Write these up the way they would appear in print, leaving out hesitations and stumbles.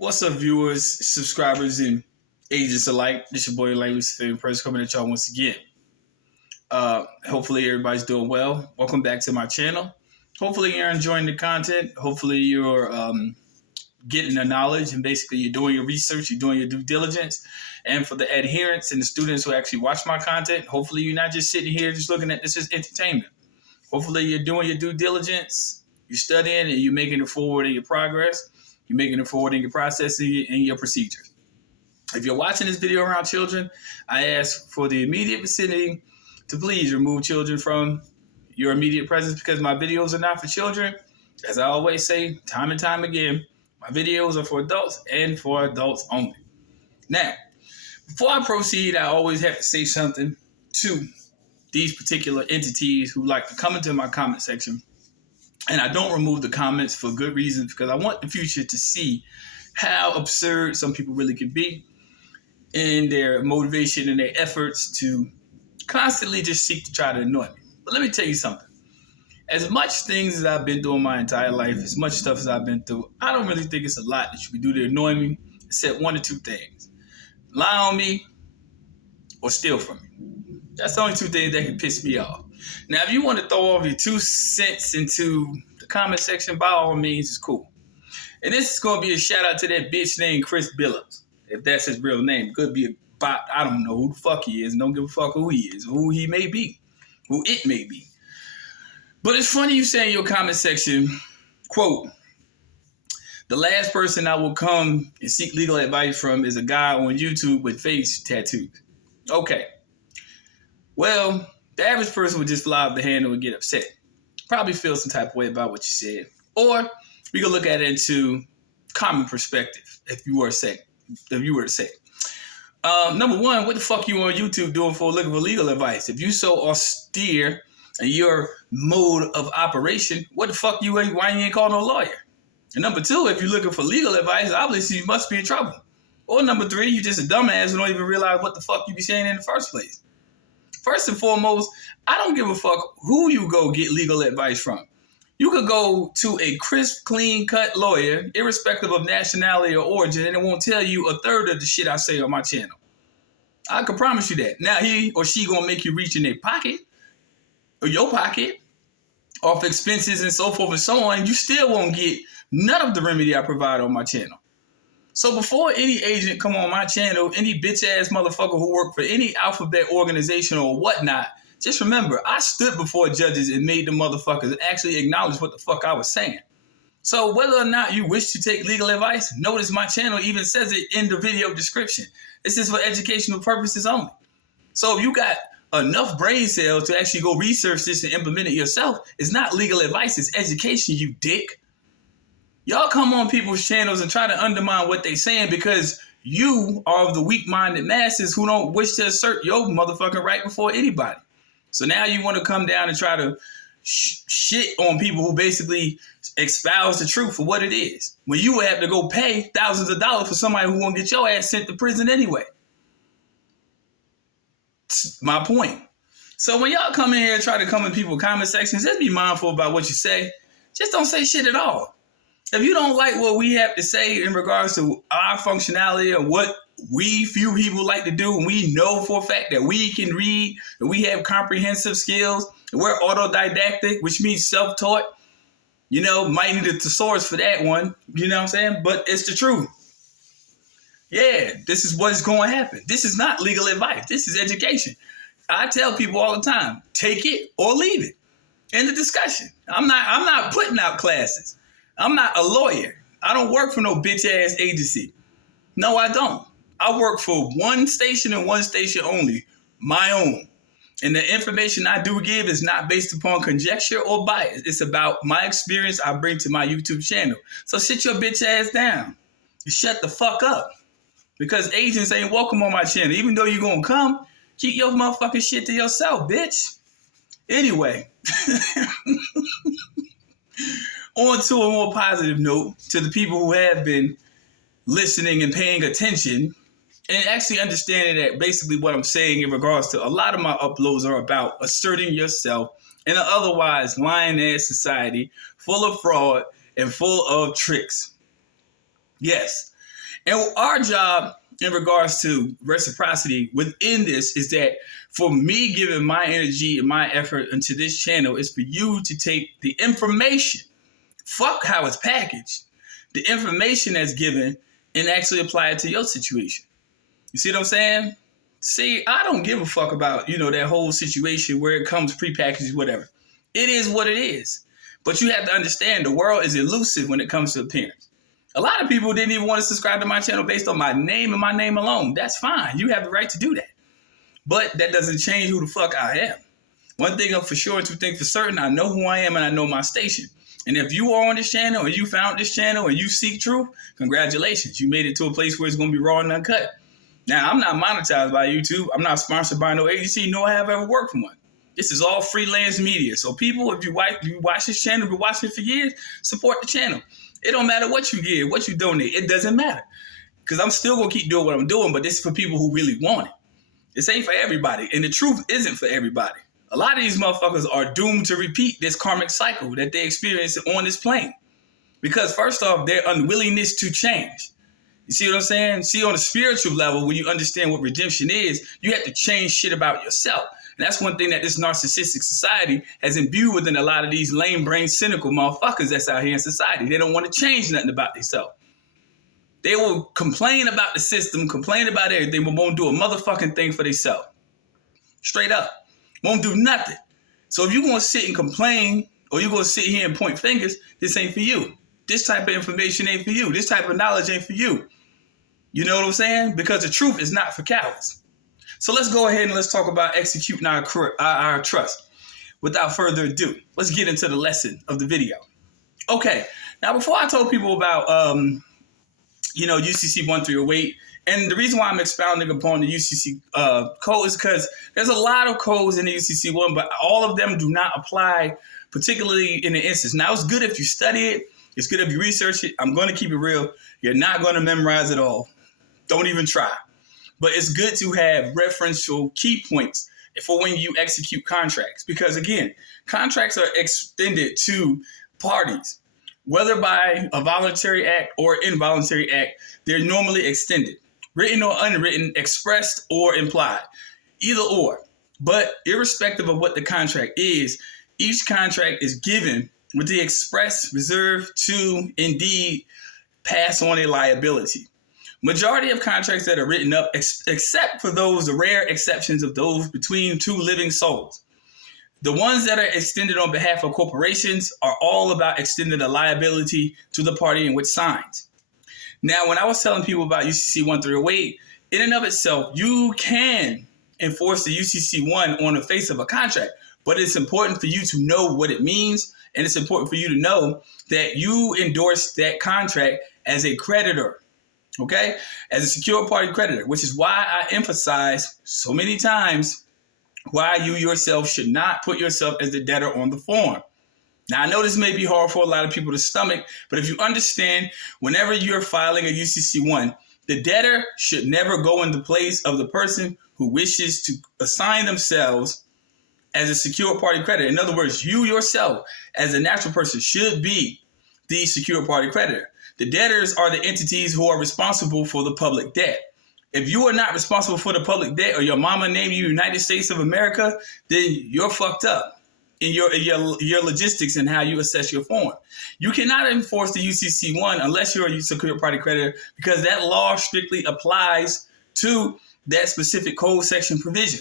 What's up, viewers, subscribers, and agents alike? This your boy, Luciferian Press, coming at y'all once again. Hopefully, everybody's doing well. Welcome back to my channel. Hopefully, you're enjoying the content. Hopefully, you're getting the knowledge, and basically, you're doing your research, you're doing your due diligence. And for the adherents and the students who actually watch my content, hopefully, you're not just sitting here just looking at this as entertainment. Hopefully, you're doing your due diligence, you're studying, and you're making it forward in your progress. You're making it forward in your processing and your procedures. If you're watching this video around children, I ask for the immediate vicinity to please remove children from your immediate presence because my videos are not for children. As I always say, time and time again, my videos are for adults and for adults only. Now, before I proceed, I always have to say something to these particular entities who like to come into my comment section. And I don't remove the comments for good reasons because I want the future to see how absurd some people really can be in their motivation and their efforts to constantly just seek to try to annoy me. But let me tell you something. As much things as I've been doing my entire life, as much stuff as I've been through, I don't really think it's a lot that you can do to annoy me except one or two things. Lie on me or steal from me. That's the only two things that can piss me off. Now, if you want to throw off your 2 cents into the comment section, by all means, it's cool. And this is going to be a shout out to that bitch named Chris Billups. If that's his real name. Could be a bot. I don't know who the fuck he is. Don't give a fuck who he is. Who he may be. Who it may be. But it's funny you say in your comment section, quote, the last person I will come and seek legal advice from is a guy on YouTube with face tattoos. Okay. Well, the average person would just fly off the handle and get upset. Probably feel some type of way about what you said. Or we could look at it into common perspective, if you were to say. Number one, what the fuck you on YouTube doing for looking for legal advice? If you so austere in your mode of operation, what the fuck why you ain't call no lawyer? And number two, if you're looking for legal advice, obviously you must be in trouble. Or number three, you just a dumbass who don't even realize what the fuck you be saying in the first place. First and foremost, I don't give a fuck who you go get legal advice from. You could go to a crisp, clean-cut lawyer, irrespective of nationality or origin, and it won't tell you a third of the shit I say on my channel. I can promise you that. Now, he or she gonna make you reach in their pocket, or your pocket, off expenses and so forth and so on, and you still won't get none of the remedy I provide on my channel. So before any agent come on my channel, any bitch-ass motherfucker who work for any alphabet organization or whatnot, just remember, I stood before judges and made the motherfuckers actually acknowledge what the fuck I was saying. So whether or not you wish to take legal advice, notice my channel even says it in the video description. This is for educational purposes only. So if you got enough brain cells to actually go research this and implement it yourself, it's not legal advice, it's education, you dick. Y'all come on people's channels and try to undermine what they saying because you are of the weak-minded masses who don't wish to assert your motherfucking right before anybody. So now you want to come down and try to shit on people who basically espouse the truth for what it is. When you would have to go pay thousands of dollars for somebody who won't get your ass sent to prison anyway. That's my point. So when y'all come in here and try to come in people's comment sections, just be mindful about what you say. Just don't say shit at all. If you don't like what we have to say in regards to our functionality and what we few people like to do, and we know for a fact that we can read, and we have comprehensive skills, and we're autodidactic, which means self-taught, might need a thesaurus for that one, you know what I'm saying? But it's the truth. Yeah, this is what's going to happen. This is not legal advice. This is education. I tell people all the time, take it or leave it. End of discussion. I'm not putting out classes. I'm not a lawyer. I don't work for no bitch-ass agency. No, I don't. I work for one station and one station only, my own. And the information I do give is not based upon conjecture or bias. It's about my experience I bring to my YouTube channel. So sit your bitch ass down and shut the fuck up. Because agents ain't welcome on my channel. Even though you're going to come, keep your motherfucking shit to yourself, bitch. Anyway. On to a more positive note, to the people who have been listening and paying attention and actually understanding that basically what I'm saying in regards to a lot of my uploads are about asserting yourself in an otherwise lying-ass society full of fraud and full of tricks. Yes, And our job in regards to reciprocity within this is that for me giving my energy and my effort into this channel is for you to take the information, fuck how it's packaged, the information that's given and actually apply it to your situation. You see what I'm saying? See, I don't give a fuck about, that whole situation where it comes prepackaged, whatever. It is what it is. But you have to understand the world is elusive when it comes to appearance. A lot of people didn't even want to subscribe to my channel based on my name and my name alone. That's fine. You have the right to do that. But that doesn't change who the fuck I am. One thing I'm for sure and two things for certain, I know who I am and I know my station. And if you are on this channel and you found this channel and you seek truth, congratulations. You made it to a place where it's going to be raw and uncut. Now, I'm not monetized by YouTube. I'm not sponsored by no agency, nor have I ever worked for one. This is all freelance media. So people, if you watch this channel, been watching it for years, support the channel. It don't matter what you give, what you donate. It doesn't matter. Because I'm still going to keep doing what I'm doing, but this is for people who really want it. This ain't for everybody. And the truth isn't for everybody. A lot of these motherfuckers are doomed to repeat this karmic cycle that they experience on this plane. Because first off, their unwillingness to change. You see what I'm saying? See, on a spiritual level, when you understand what redemption is, you have to change shit about yourself. And that's one thing that this narcissistic society has imbued within a lot of these lame brain, cynical motherfuckers that's out here in society. They don't want to change nothing about themselves. They will complain about the system, complain about everything, but won't do a motherfucking thing for themselves. Straight up. Won't do nothing. So if you're going to sit and complain, or you're going to sit here and point fingers, this ain't for you. This type of information ain't for you. This type of knowledge ain't for you. You know what I'm saying? Because the truth is not for cowards. So let's go ahead and let's talk about executing our trust. Without further ado, let's get into the lesson of the video. Okay, now before I told people about, UCC 1308, and the reason why I'm expounding upon the UCC code is because there's a lot of codes in the UCC 1, but all of them do not apply, particularly in the instance. Now, it's good if you study it. It's good if you research it. I'm going to keep it real. You're not going to memorize it all. Don't even try. But it's good to have referential key points for when you execute contracts. Because again, contracts are extended to parties. Whether by a voluntary act or involuntary act, they're normally extended. Written or unwritten, expressed or implied. Either or. But irrespective of what the contract is, each contract is given with the express reserve to indeed pass on a liability. Majority of contracts that are written up, except for the rare exceptions of those between two living souls. The ones that are extended on behalf of corporations are all about extending a liability to the party in which signs. Now, when I was telling people about UCC 1308, in and of itself, you can enforce the UCC 1 on the face of a contract, but it's important for you to know what it means, and it's important for you to know that you endorse that contract as a creditor. Okay, as a secure party creditor, which is why I emphasize so many times why you yourself should not put yourself as the debtor on the form. Now, I know this may be hard for a lot of people to stomach, but if you understand, whenever you're filing a UCC 1, the debtor should never go in the place of the person who wishes to assign themselves as a secure party creditor. In other words, you yourself as a natural person should be the secure party creditor. The debtors are the entities who are responsible for the public debt. If you are not responsible for the public debt, or your mama named you United States of America, then you're fucked up in your logistics and how you assess your form. You cannot enforce the UCC 1 unless you're a secure party creditor, because that law strictly applies to that specific code section provision.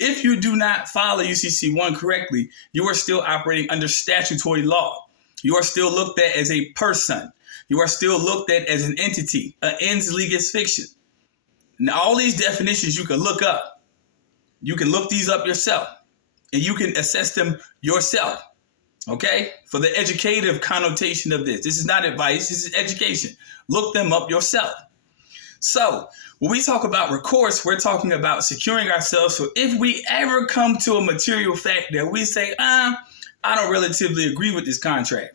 If you do not file a UCC 1 correctly, you are still operating under statutory law. You are still looked at as a person. You are still looked at as an entity, an ens legis fiction. Now, all these definitions you can look up. You can look these up yourself, and you can assess them yourself, okay? For the educative connotation of this. This is not advice. This is education. Look them up yourself. So when we talk about recourse, we're talking about securing ourselves. So if we ever come to a material fact that we say, I don't relatively agree with this contract.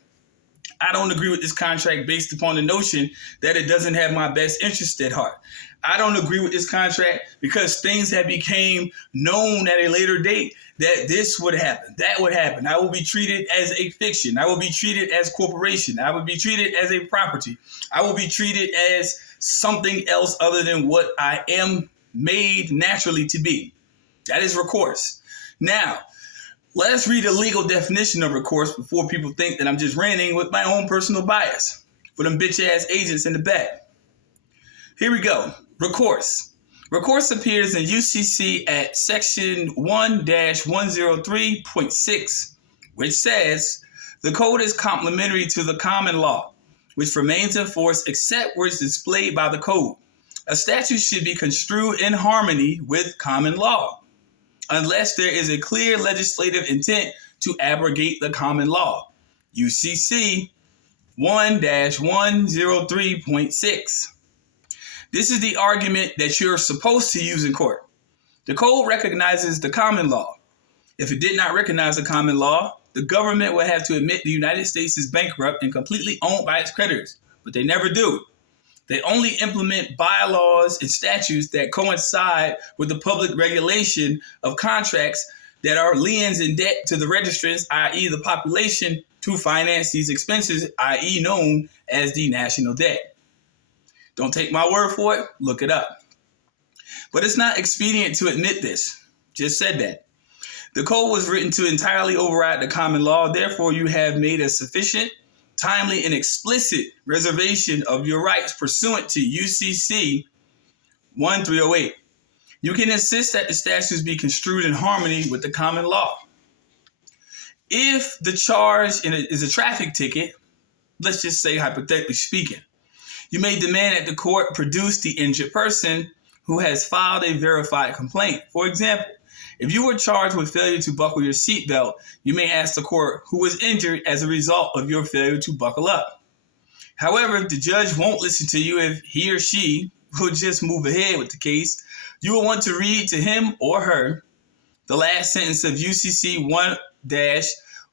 I don't agree with this contract based upon the notion that it doesn't have my best interest at heart. I don't agree with this contract because things have became known at a later date that this would happen, that would happen. I will be treated as a fiction. I will be treated as corporation. I will be treated as a property. I will be treated as something else other than what I am made naturally to be. That is recourse. Now, let's read a legal definition of recourse before people think that I'm just ranting with my own personal bias for them bitch-ass agents in the back. Here we go. Recourse. Recourse appears in UCC at section 1-103.6, which says, the code is complementary to the common law, which remains in force except where it's displayed by the code. A statute should be construed in harmony with common law, unless there is a clear legislative intent to abrogate the common law. UCC 1-103.6. This is the argument that you're supposed to use in court. The code recognizes the common law. If it did not recognize the common law, the government would have to admit the United States is bankrupt and completely owned by its creditors, but they never do. They only implement bylaws and statutes that coincide with the public regulation of contracts that are liens and debt to the registrants, i.e. the population, to finance these expenses, i.e. known as the national debt. Don't take my word for it, look it up. But it's not expedient to admit this. Just said that. The code was written to entirely override the common law, therefore you have made a sufficient, timely, and explicit reservation of your rights pursuant to UCC 1308. You can insist that the statutes be construed in harmony with the common law. If the charge is a traffic ticket, let's just say hypothetically speaking, you may demand that the court produce the injured person who has filed a verified complaint. For example, if you were charged with failure to buckle your seatbelt, you may ask the court who was injured as a result of your failure to buckle up. However, if the judge won't listen to you, if he or she will just move ahead with the case, you will want to read to him or her the last sentence of UCC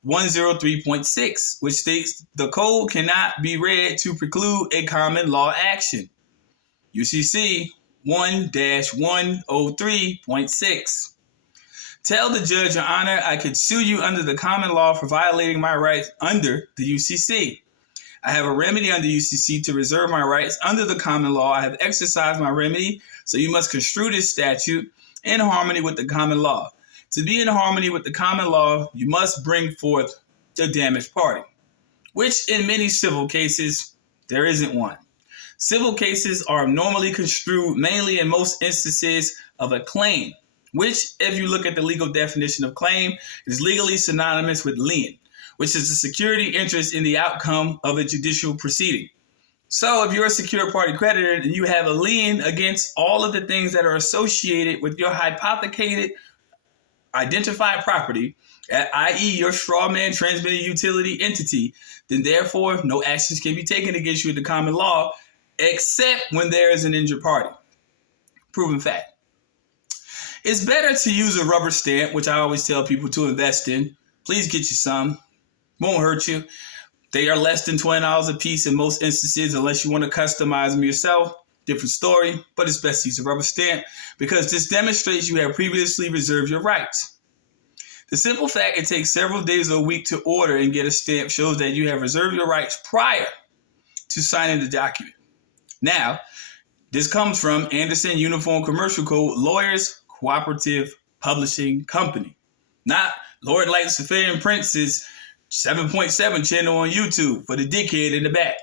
1-103.6, which states the code cannot be read to preclude a common law action. UCC 1-103.6. Tell the judge, Your Honor, I could sue you under the common law for violating my rights under the UCC. I have a remedy under UCC to reserve my rights under the common law. I have exercised my remedy, so you must construe this statute in harmony with the common law. To be in harmony with the common law, you must bring forth the damaged party, which in many civil cases, there isn't one. Civil cases are normally construed mainly in most instances of a claim, which, if you look at the legal definition of claim, is legally synonymous with lien, which is the security interest in the outcome of a judicial proceeding. So if you're a secure party creditor and you have a lien against all of the things that are associated with your hypothecated identified property, i.e. your straw man transmitted utility entity, then therefore no actions can be taken against you in the common law except when there is an injured party. Proven fact. It's better to use a rubber stamp, which I always tell people to invest in. Please get you some. Won't hurt you. They are less than $20 a piece in most instances unless you want to customize them yourself. Different story, but it's best to use a rubber stamp because this demonstrates you have previously reserved your rights. The simple fact it takes several days or a week to order and get a stamp shows that you have reserved your rights prior to signing the document. Now, this comes from Anderson Uniform Commercial Code Lawyers Cooperative Publishing Company, not Lord Luciferian Prince's 7.7 channel on YouTube for the dickhead in the back.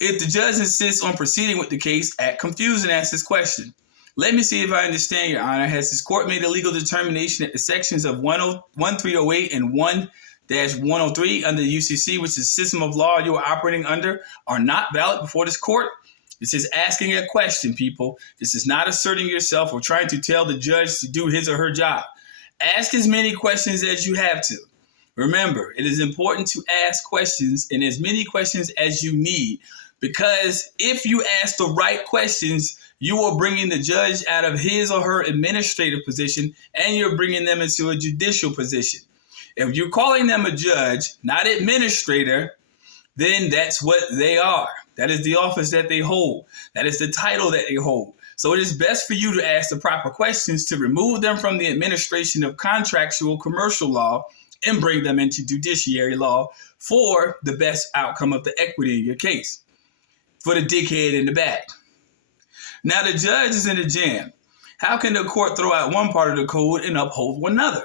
If the judge insists on proceeding with the case, act confused and ask this question. Let me see if I understand, Your Honor. Has this court made a legal determination that the sections of 1308 and 1-103 under the UCC, which is the system of law you are operating under, are not valid before this court? This is asking a question, people. This is not asserting yourself or trying to tell the judge to do his or her job. Ask as many questions as you have to. Remember, it is important to ask questions and as many questions as you need, because if you ask the right questions, you are bringing the judge out of his or her administrative position and you're bringing them into a judicial position. If you're calling them a judge, not administrator, then that's what they are. That is the office that they hold. That is the title that they hold. So it is best for you to ask the proper questions to remove them from the administration of contractual commercial law and bring them into judiciary law for the best outcome of the equity in your case. for the dickhead in the back. Now the judge is in a jam. How can the court throw out one part of the code and uphold another?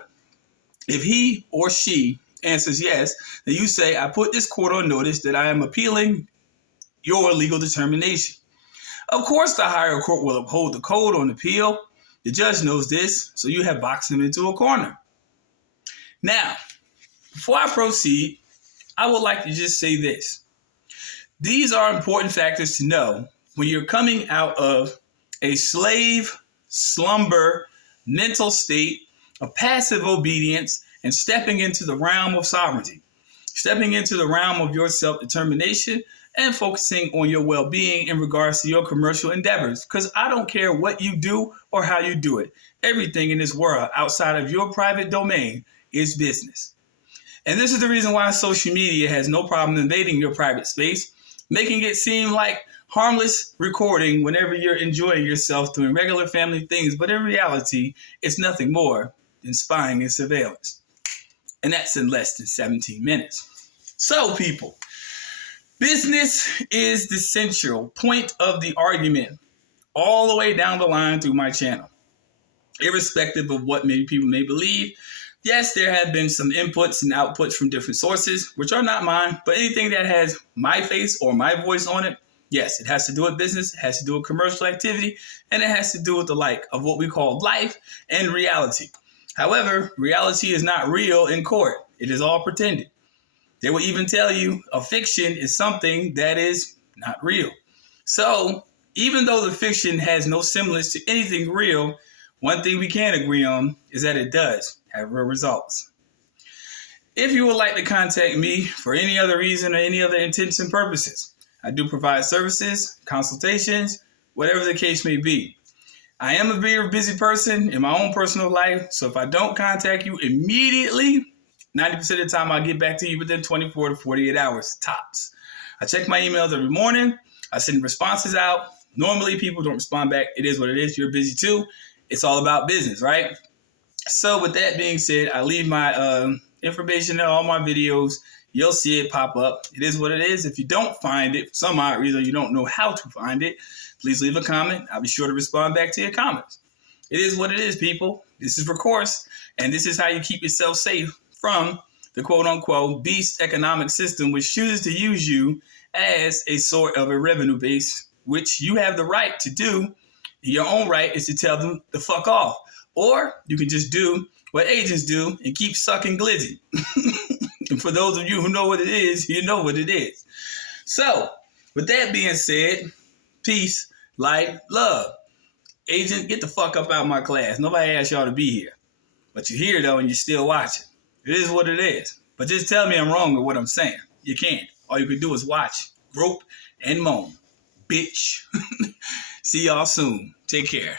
If he or she answers yes, then you say, I put this court on notice that I am appealing your legal determination. Of course, the higher court will uphold the code on appeal. The judge knows this, so you have boxed him into a corner. Now, before I proceed, I would like to just say this. These are important factors to know when you're coming out of a slave, slumber, mental state of passive obedience and stepping into the realm of sovereignty, stepping into the realm of your self-determination and focusing on your well-being in regards to your commercial endeavors. Because I don't care what you do or how you do it. Everything in this world outside of your private domain is business. And this is the reason why social media has no problem invading your private space, making it seem like harmless recording whenever you're enjoying yourself doing regular family things. But in reality, it's nothing more than spying and surveillance. And that's in less than 17 minutes. So, people, business is the central point of the argument all the way down the line through my channel. Irrespective of what maybe people may believe, yes, there have been some inputs and outputs from different sources, which are not mine, but anything that has my face or my voice on it, yes, it has to do with business, it has to do with commercial activity, and it has to do with the like of what we call life and reality. However, reality is not real in court. It is all pretended. They will even tell you a fiction is something that is not real. So, even though the fiction has no semblance to anything real, one thing we can agree on is that it does have real results. If you would like to contact me for any other reason or any other intents and purposes, I do provide services, consultations, whatever the case may be. I am a very busy person in my own personal life, so if I don't contact you immediately, 90% of the time I'll get back to you within 24 to 48 hours, tops. I check my emails every morning. I send responses out. Normally, people don't respond back. It is what it is. You're busy too. It's all about business, right? So with that being said, I leave my information in all my videos. You'll see it pop up. It is what it is. If you don't find it, for some odd reason you don't know how to find it, please leave a comment. I'll be sure to respond back to your comments. It is what it is, people. This is Recourse, and this is how you keep yourself safe from the quote-unquote beast economic system, which chooses to use you as a sort of a revenue base, which you have the right to do. Your own right is to tell them to fuck off. Or you can just do what agents do and keep sucking glizzy. And for those of you who know what it is, you know what it is. So, with that being said, peace, light, love. Agent, get the fuck up out of my class. Nobody asked y'all to be here. But you're here, though, and you're still watching. It is what it is. But just tell me I'm wrong with what I'm saying. You can't. All you can do is watch, grope, and moan. Bitch. See y'all soon. Take care.